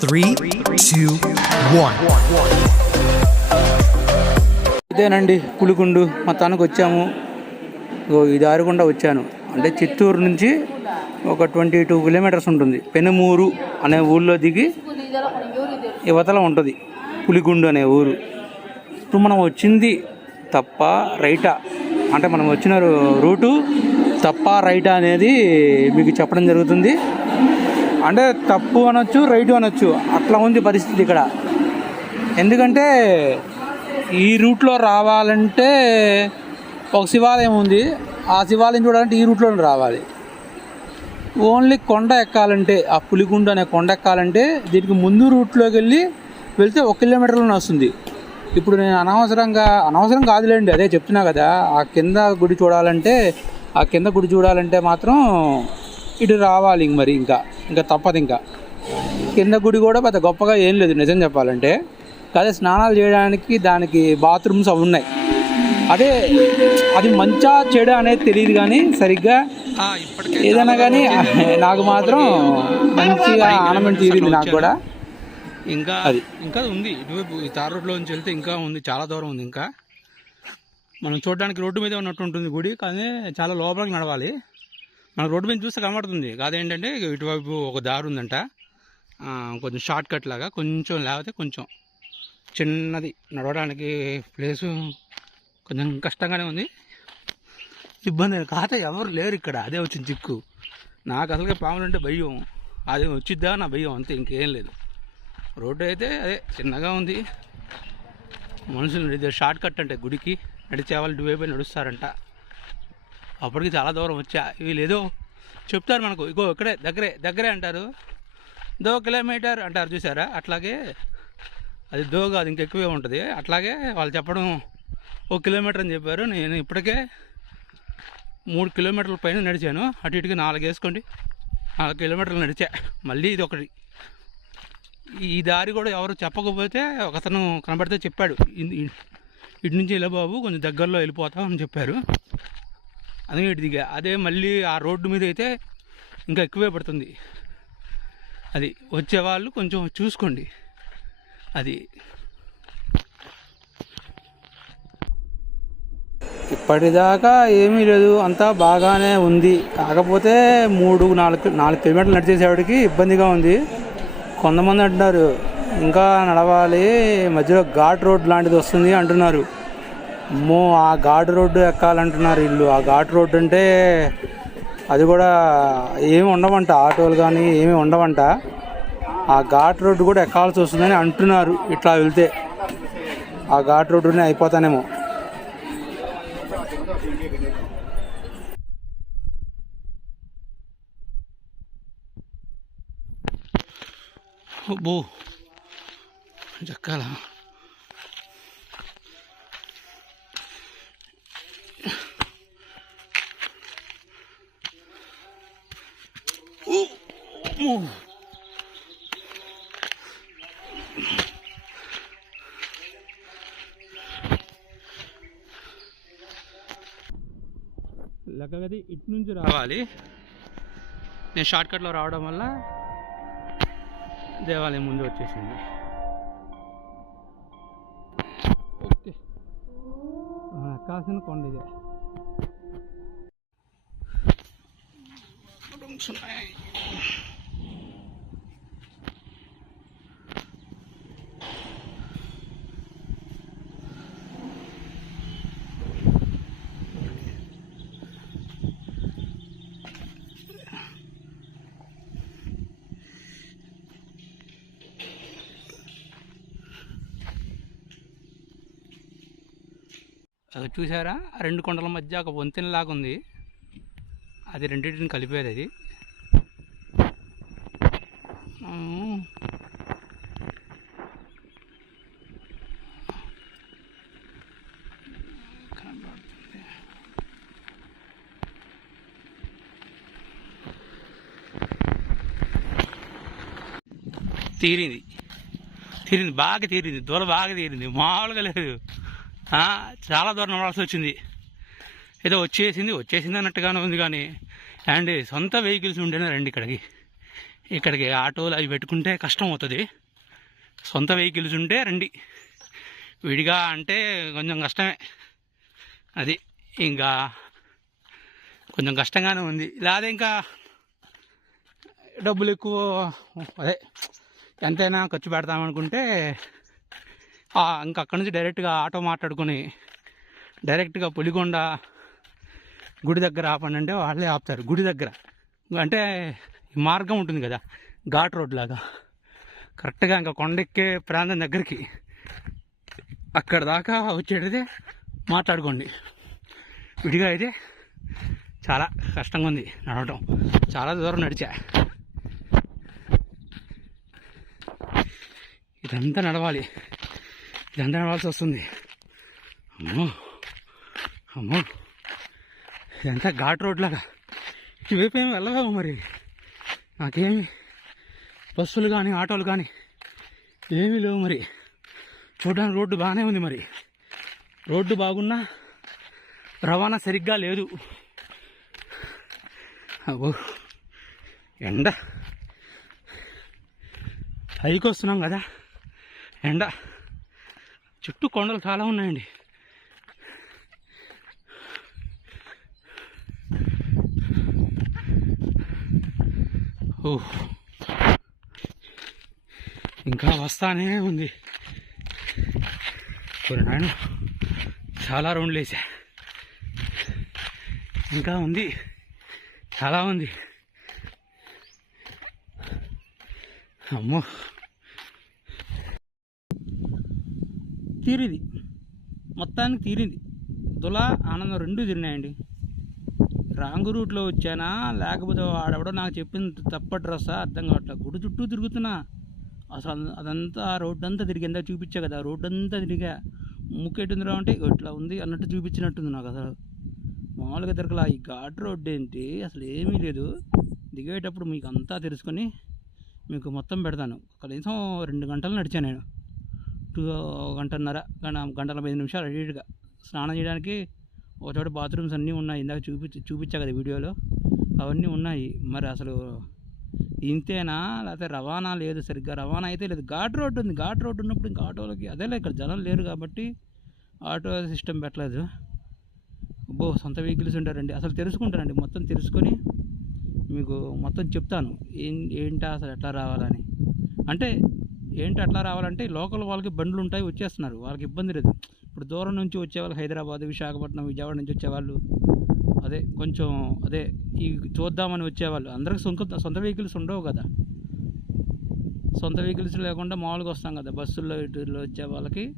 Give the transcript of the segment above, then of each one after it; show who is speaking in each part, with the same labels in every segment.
Speaker 1: Three two one
Speaker 2: ఇదేనండి పులిగుండు మొత్తానికి వచ్చాము. ఇగో ఈ దారి గుండా వచ్చాను. అంటే చిత్తూరు నుంచి ఒక ట్వంటీ టూ కిలోమీటర్స్ ఉంటుంది. పెనుమూరు అనే ఊళ్ళో దిగి యువతల ఉంటుంది. పులిగుండు అనే ఊరు. ఇప్పుడు మనం వచ్చింది తప్ప రైటా? అంటే మనం వచ్చిన రూ- రూటు తప్ప రైటా అనేది మీకు చెప్పడం జరుగుతుంది. అంటే తప్పు అనొచ్చు రైట్ అనొచ్చు. అట్లా ఉంది పరిస్థితి ఇక్కడ. ఎందుకంటే ఈ రూట్లో రావాలంటే ఒక శివాలయం ఉంది. ఆ శివాలయం చూడాలంటే ఈ రూట్లో రావాలి. ఓన్లీ కొండ ఎక్కాలంటే ఆ పులిగుండు అనే కొండ ఎక్కాలంటే దీనికి ముందు రూట్లోకి వెళ్ళి వెళ్తే ఒక కిలోమీటర్లోనే వస్తుంది. ఇప్పుడు నేను అనవసరంగా అనవసరం కాదులేండి అదే చెప్తున్నా కదా. ఆ కింద గుడి చూడాలంటే ఆ కింద గుడి చూడాలంటే మాత్రం ఇటు రావాలి ఇంక మరి ఇంకా ఇంకా తప్పదు ఇంకా. కింద గుడి కూడా పెద్ద గొప్పగా ఏం లేదు నిజం చెప్పాలంటే. అదే స్నానాలు చేయడానికి దానికి బాత్రూమ్స్ అవి ఉన్నాయి. అదే అది మంచా చెడు అనేది తెలియదు కానీ సరిగ్గా ఏదైనా కానీ నాకు మాత్రం మంచిగా ఆనందం తీరింది నాకు కూడా.
Speaker 3: ఇంకా
Speaker 2: అది.
Speaker 3: ఇంకా ఉంది. ఇటువైపు ఈ తార్ రోడ్లో నుంచి వెళ్తే ఇంకా ఉంది చాలా దూరం ఉంది ఇంకా. మనం చూడడానికి రోడ్డు మీద ఉన్నట్టు ఉంటుంది గుడి కానీ చాలా లోపలికి నడవాలి. మనకు రోడ్డు మీద చూస్తే కనబడుతుంది. కాదేంటంటే ఇటువైపు ఒక దారి ఉందంట. కొంచెం షార్ట్ కట్ లాగా కొంచెం లేకపోతే కొంచెం చిన్నది నడవడానికి ప్లేసు కొంచెం కష్టంగానే ఉంది. ఇబ్బంది కాకపోతే ఎవరు లేరు ఇక్కడ. అదే వచ్చింది చిక్కు. నాకు అసలుగా పాములు అంటే భయం. అది వచ్చిద్దా నా భయం అంతే ఇంకేం లేదు. రోడ్డు అయితే అదే చిన్నగా ఉంది. మనుషులు షార్ట్ కట్ అంటే గుడికి నడిచే వాళ్ళు ఇటువైపు నడుస్తారంట. అప్పటికి చాలా దూరం వచ్చా. వీళ్ళేదో చెప్తారు మనకు. ఇగో ఇక్కడే దగ్గరే దగ్గరే అంటారు. దో కిలోమీటర్ అంటారు చూసారా? అట్లాగే అది దో కాదు ఇంకెక్కువే ఉంటుంది. అట్లాగే వాళ్ళు చెప్పడం ఓ కిలోమీటర్ అని చెప్పారు. నేను ఇప్పటికే మూడు కిలోమీటర్ల పైన నడిచాను. అటు ఇటుకి నాలుగు వేసుకోండి. నాలుగు కిలోమీటర్లు నడిచా. మళ్ళీ ఇది ఒకటి. ఈ దారి కూడా ఎవరు చెప్పకపోతే ఒకతను కనబడితే చెప్పాడు. ఇటు నుంచి వెళ్ళబాబు కొంచెం దగ్గరలో వెళ్ళిపోతాం అని చెప్పారు. అందుకే ఇటు దిగా. అదే మళ్ళీ ఆ రోడ్డు మీద అయితే ఇంకా ఎక్కువే పడుతుంది. అది వచ్చేవాళ్ళు కొంచెం చూసుకోండి. అది.
Speaker 2: ఇప్పటిదాకా ఏమీ లేదు. అంతా బాగానే ఉంది. కాకపోతే మూడు నాలుగు నాలుగు కిలోమీటర్లు నడిచేసేవాడికి ఇబ్బందిగా ఉంది. కొంతమంది అంటున్నారు ఇంకా నడవాలి మధ్యలో ఘాట్ రోడ్ లాంటిది వస్తుంది అంటున్నారు. మో ఆ ఘాట్ రోడ్డు ఎక్కాలంటున్నారు ఇల్లు. ఆ ఘాట్ రోడ్డు అంటే అది కూడా ఏమి ఉండవంట. ఆటోలు కానీ ఏమి ఉండవంట. ఆ ఘాట్ రోడ్డు కూడా ఎక్కాల్సి వస్తుందని అంటున్నారు. ఇట్లా వెళ్తే ఆ ఘాట్ రోడ్డునే అయిపోతానేమో.
Speaker 3: బో చెక్కాల లెక్కగది ఇటు నుంచి రావాలి నేను షార్ట్ కట్లో రావడం వల్ల దేవాలయం ముందు వచ్చేసింది. ఓకే. కాసిన కొండ ఇదే. ఉన్నాయి. అది చూసారా? రెండు కొండల మధ్య ఒక వంతెనలాగా ఉంది. అది రెండింటిని కలిపేది అది. తీరింది. తీరింది. బాగా తీరింది. దూర బాగా తీరింది. మామూలుగా లేదు. చాలా దూరం నడవాల్సి వచ్చింది. ఏదో వచ్చేసింది వచ్చేసింది అన్నట్టుగానే ఉంది కానీ అండ్ సొంత వెహికల్స్ ఉంటేనే రండి ఇక్కడికి. ఇక్కడికి ఆటోలు అవి పెట్టుకుంటే కష్టం అవుతుంది. సొంత వెహికల్స్ ఉంటే రండి. విడిగా అంటే కొంచెం కష్టమే. అది ఇంకా కొంచెం కష్టంగానే ఉంది. లేదా ఇంకా డబ్బులు ఎక్కువ అదే ఎంతైనా ఖర్చు పెడతామనుకుంటే ఇంకా అక్కడి నుంచి డైరెక్ట్గా ఆటో మాట్లాడుకొని డైరెక్ట్గా పులిగొండ గుడి దగ్గర ఆపండి అంటే వాళ్ళే ఆపుతారు. గుడి దగ్గర. అంటే మార్గం ఉంటుంది కదా ఘాట్ రోడ్ లాగా. కరెక్ట్గా ఇంకా కొండెక్కే ప్రాంతం దగ్గరికి. అక్కడ దాకా వచ్చేటదే మాట్లాడుకోండి. విడిగా అయితే చాలా కష్టంగా ఉంది నడవటం. చాలా దూరం నడిచా. ఇదంతా నడవాలి. దండ రావాల్సి వస్తుంది. అమ్మో అమ్మో. ఇదంతా ఘాట్ రోడ్ లాగా ఇటువైపు ఏమి వెళ్ళలేవు మరి. నాకేమి బస్సులు కానీ ఆటోలు కానీ ఏమీ లేవు మరి. చూడడానికి రోడ్డు బాగానే ఉంది మరి. రోడ్డు బాగున్నా రవాణా సరిగ్గా లేదు. అబ్బో ఎండ. పైకి వస్తున్నాం కదా. ఎండ. చుట్టూ కొండలు చాలా ఉన్నాయండి. ఓ ఇంకా వస్తానే ఉంది. నాయన చాలా రౌండ్లు వేసా ఇంకా ఉంది. చాలా ఉంది. అమ్మో. తీరింది. మొత్తానికి తీరింది. దులా ఆనందం రెండు తిరినాయండి రాంగ్ రూట్లో వచ్చానా? లేకపోతే ఆడెవడో నాకు చెప్పింది తప్ప డ్రెస్సా అర్థం కావట్లేదు గుడి చుట్టూ తిరుగుతున్నా. అసలు అదంతా రోడ్డు అంతా తిరిగిందా చూపించా కదా రోడ్డు అంతా తిరిగా. ముక్కెట్టుందిరా అంటే ఇట్లా ఉంది అన్నట్టు చూపించినట్టుంది నాకు అసలు. మామూలుగా తిరగలా. ఈ ఘాట్ రోడ్డు ఏంటి? అసలు ఏమీ లేదు. దిగేటప్పుడు మీకు అంతా తెలుసుకొని మీకు మొత్తం పెడతాను. కనీసం రెండు గంటలు నడిచాను నేను. టూ గంటన్నర గంట గంట నలభై ఐదు నిమిషాలు అడిగా స్నానం చేయడానికి ఒక చోట బాత్రూమ్స్ అన్నీ ఉన్నాయి. ఇందాక చూపించి చూపించా కదా వీడియోలో. అవన్నీ ఉన్నాయి. మరి అసలు ఇంతేనా? లేకపోతే రవాణా లేదు సరిగ్గా. రవాణా అయితే లేదు. ఘాట్ రోడ్డు ఉంది. ఘాట్ రోడ్డు ఉన్నప్పుడు ఇంకా ఆటోలకి అదేలే ఇక్కడ జనం లేరు కాబట్టి ఆటో సిస్టమ్ పెట్టలేదు. అబ్బో సొంత వెహికల్స్ ఉంటారండి. అసలు తెలుసుకుంటానండి మొత్తం తెలుసుకొని మీకు మొత్తం చెప్తాను. ఏం ఏంటా అసలు ఎట్లా రావాలని. అంటే ఏంటి అట్లా రావాలంటే లోకల్ వాళ్ళకి బండ్లు ఉంటాయి వచ్చేస్తున్నారు. వాళ్ళకి ఇబ్బంది లేదు. ఇప్పుడు దూరం నుంచి వచ్చేవాళ్ళు హైదరాబాద్ విశాఖపట్నం విజయవాడ నుంచి వచ్చేవాళ్ళు. అదే కొంచెం అదే ఈ చూద్దామని వచ్చేవాళ్ళు. అందరికి సొంత సొంత వెహికల్స్ ఉండవు కదా. సొంత వెహికల్స్ లేకుండా మామూలుగా వస్తాం కదా. బస్సుల్లో వీటిల్లో వచ్చే వాళ్ళకి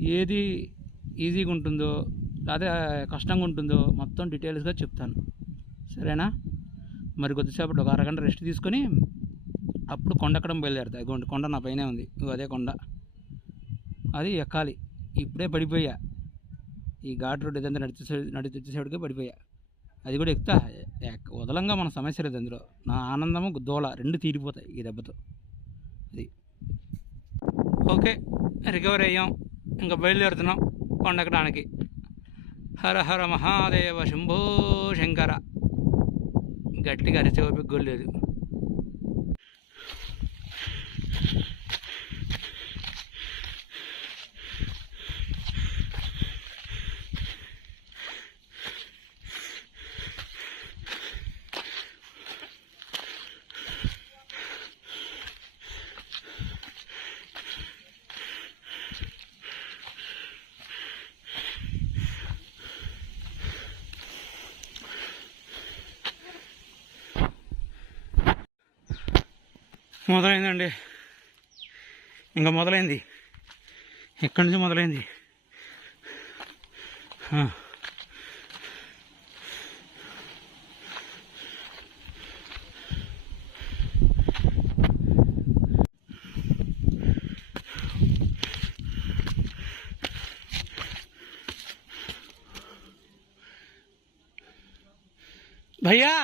Speaker 3: ఏది ఈజీగా ఉంటుందో అదే కష్టంగా ఉంటుందో మొత్తం డీటెయిల్స్గా చెప్తాను. సరేనా? మరి కొద్దిసేపటి ఒక అరగంట రెస్ట్ తీసుకొని అప్పుడు కొండ ఎక్కడం బయలుదేరుతా కొండ నా పైనే ఉంది. ఇగో అదే కొండ. అది ఎక్కాలి. ఇప్పుడే పడిపోయా. ఈ ఘాట్ రోడ్ ఏదంతా నడిచే నడిచేసేవాడికే పడిపోయా. అది కూడా ఎక్కుతా. ఎక్క- వదలంగా మన సమస్య లేదు అందులో. నా ఆనందము దోళ రెండు తీరిపోతాయి ఈ దెబ్బతో. అది. ఓకే రికవర్ అయ్యాం. ఇంకా బయలుదేరుతున్నాం కొండ ఎక్కడానికి హర హర మహాదేవ శంభో శంకర. గట్టిగా అరిచే ఓపిక లేదు. మొదలైందండి. ఇంకా మొదలైంది. ఎక్కడి నుంచి మొదలైంది? భయ్యా!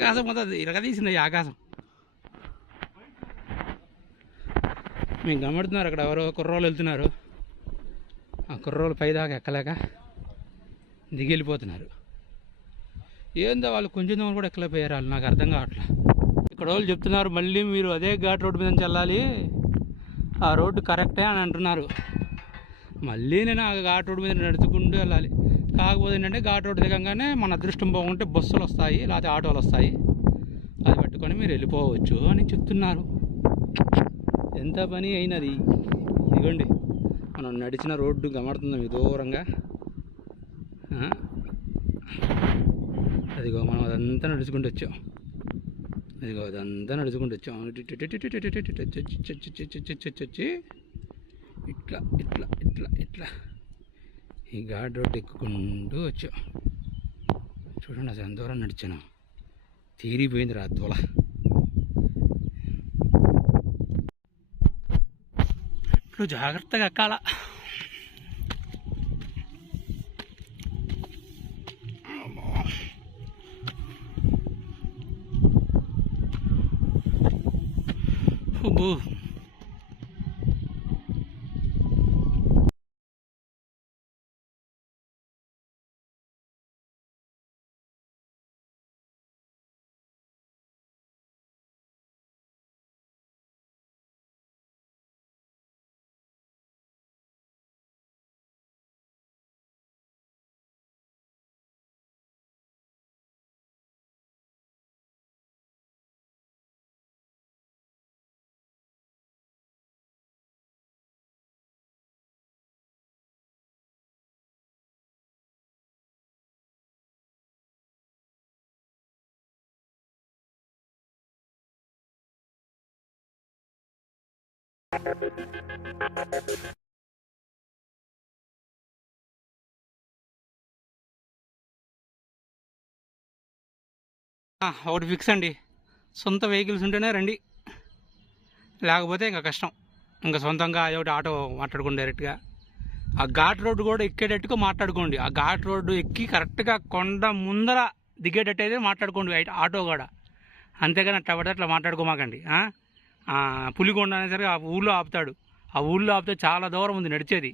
Speaker 3: ఆకాశం మొత్తం ఇరగదీసింది ఆకాశం. మేము గమడుతున్నారు అక్కడ ఎవరో కుర్రోళ్ళు వెళ్తున్నారు. ఆ కుర్రోళ్ళు పైదాకా ఎక్కలేక దిగి వెళ్ళిపోతున్నారు ఏందో వాళ్ళు కొంచెం దూరం కూడా ఎక్కలేకపోయారు వాళ్ళు నాకు అర్థం కావట్లేదు ఇక్కడ వాళ్ళు చెప్తున్నారు మళ్ళీ మీరు అదే ఘాట్ రోడ్డు మీద నుంచి వెళ్ళాలి. ఆ రోడ్డు కరెక్టే అని అంటున్నారు. మళ్ళీ నేను ఆ ఘాట్ రోడ్డు మీద నడుచుకుంటూ వెళ్ళాలి. కాకపోతే ఏంటంటే ఘాట్ రోడ్డు దిగంగానే మన అదృష్టం బాగుంటే బస్సులు వస్తాయి లేకపోతే ఆటోలు వస్తాయి. అది పట్టుకొని మీరు వెళ్ళిపోవచ్చు అని చెప్తున్నారు. ఎంత పని అయినది? ఇదిగోండి మనం నడిచిన రోడ్డు గమడుతుంది మీకు దూరంగా. అదిగో మనం అదంతా నడుచుకుంటూ వచ్చాం. అదిగో అదంతా నడుచుకుంటూ వచ్చాం. ఇట్లా ఇట్లా ఇట్లా ఇట్లా ఈ ఘాట్ రోడ్డు ఎక్కుకుంటూ వచ్చాం. చూడండి అసలు ఎంత దూరం నడిచాను. తీరిపోయింది రా తోల ఇప్పుడు జాగ్రత్తగా ఎక్కాల. అబ్బో. ఒకటి ఫిక్స్ అండి. సొంత వెహికల్స్ ఉంటేనే రండి. లేకపోతే ఇంకా కష్టం. ఇంకా సొంతంగా అదొకటి ఆటో మాట్లాడుకోండి డైరెక్ట్గా ఆ ఘాట్ రోడ్డు కూడా ఎక్కేటట్టుగా మాట్లాడుకోండి. ఆ ఘాట్ రోడ్డు ఎక్కి కరెక్ట్గా కొండ ముందర దిగేటట్టు అయితే మాట్లాడుకోండి. ఆటో కూడా. అంతేగాని అట్లా పడితే అట్లా మాట్లాడుకోమాకండి. పులికొండ అనేది సరే ఆ ఊళ్ళో ఆపుతాడు. ఆ ఊళ్ళో ఆపితే చాలా దూరం ఉంది నడిచేది.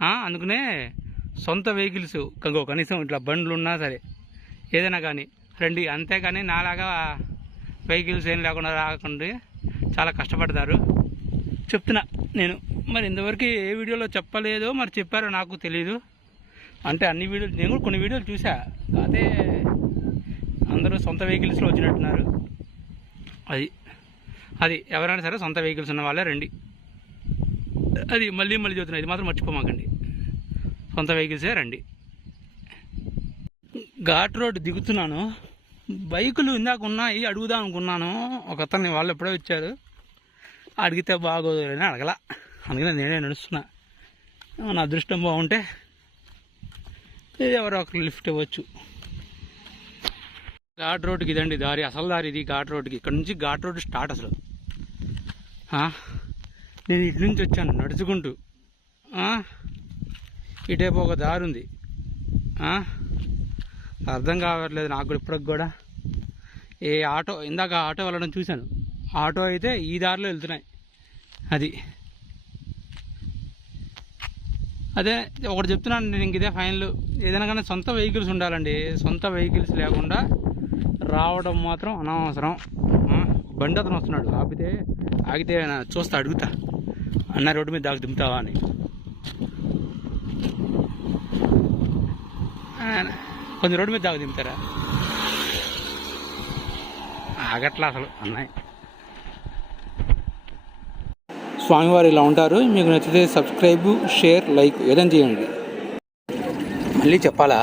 Speaker 3: అందుకనే సొంత వెహికల్స్ ఇంకో కనీసం ఇట్లా బండ్లు ఉన్నా సరే ఏదైనా కానీ రండి. అంతేగాని నాలాగా వెహికల్స్ ఏం లేకుండా రాకుండా చాలా కష్టపడతారు. చెప్తున్నా నేను. మరి ఇంతవరకు ఏ వీడియోలో చెప్పలేదో మరి చెప్పారో నాకు తెలియదు అంటే అన్ని వీడియోలు నేను కూడా కొన్ని వీడియోలు చూసా. కాకపోతే అందరూ సొంత వెహికల్స్లో వచ్చినట్టున్నారు. అది అది ఎవరైనా సరే సొంత వెహికల్స్ ఉన్న వాళ్ళే రండి. అది మళ్ళీ మళ్ళీ చెబుతున్నా ఇది మాత్రం మర్చిపోమాకండి. సొంత వెహికల్సే రండి. ఘాట్ రోడ్ దిగుతున్నాను. బైకులు ఇందాక ఉన్నాయి అడుగుదాం అనుకున్నాను. ఒక అతన్ని వాళ్ళు ఎప్పుడో వచ్చారు. అడిగితే బాగోదు అని అడగల. అందుకని నేనే నడుస్తున్నా. నా అదృష్టం బాగుంటే ఎవరో ఒకరు లిఫ్ట్ ఇవ్వచ్చు. ఘాట్ రోడ్కి ఇదండి దారి అసలు దారి ఇది ఘాట్ రోడ్కి ఇక్కడ నుంచి ఘాట్ రోడ్ స్టార్ట్ అసలు. నేను ఇటు నుంచి వచ్చాను నడుచుకుంటూ. ఇటేపు ఒక దారి ఉంది. అర్థం కావట్లేదు నాకు కూడా ఇప్పటికి కూడా. ఏ ఆటో ఇందాక ఆటో వెళ్ళడం చూశాను. ఆటో అయితే ఈ దారిలో వెళ్తున్నాయి. అది. అదే ఒకటి చెప్తున్నాను నేను ఇంక ఇదే ఫైనల్. ఏదైనా కానీ సొంత వెహికల్స్ ఉండాలండి. సొంత వెహికల్స్ లేకుండా రావడం మాత్రం అనవసరం. బండి అతను వస్తున్నాడు. ఆపితే ఆగితే చూస్తా అడుగుతా. అన్న రోడ్డు మీద దాకా దింపుతావా అని. కొంచెం రోడ్డు మీద దాకా దింపుతారా? ఆగట్లా అసలు అన్నాయి స్వామివారు ఇలా ఉంటారు. మీకు నచ్చితే సబ్స్క్రైబ్ షేర్ లైక్ ఏదైనా చేయండి. మళ్ళీ చెప్పాలా?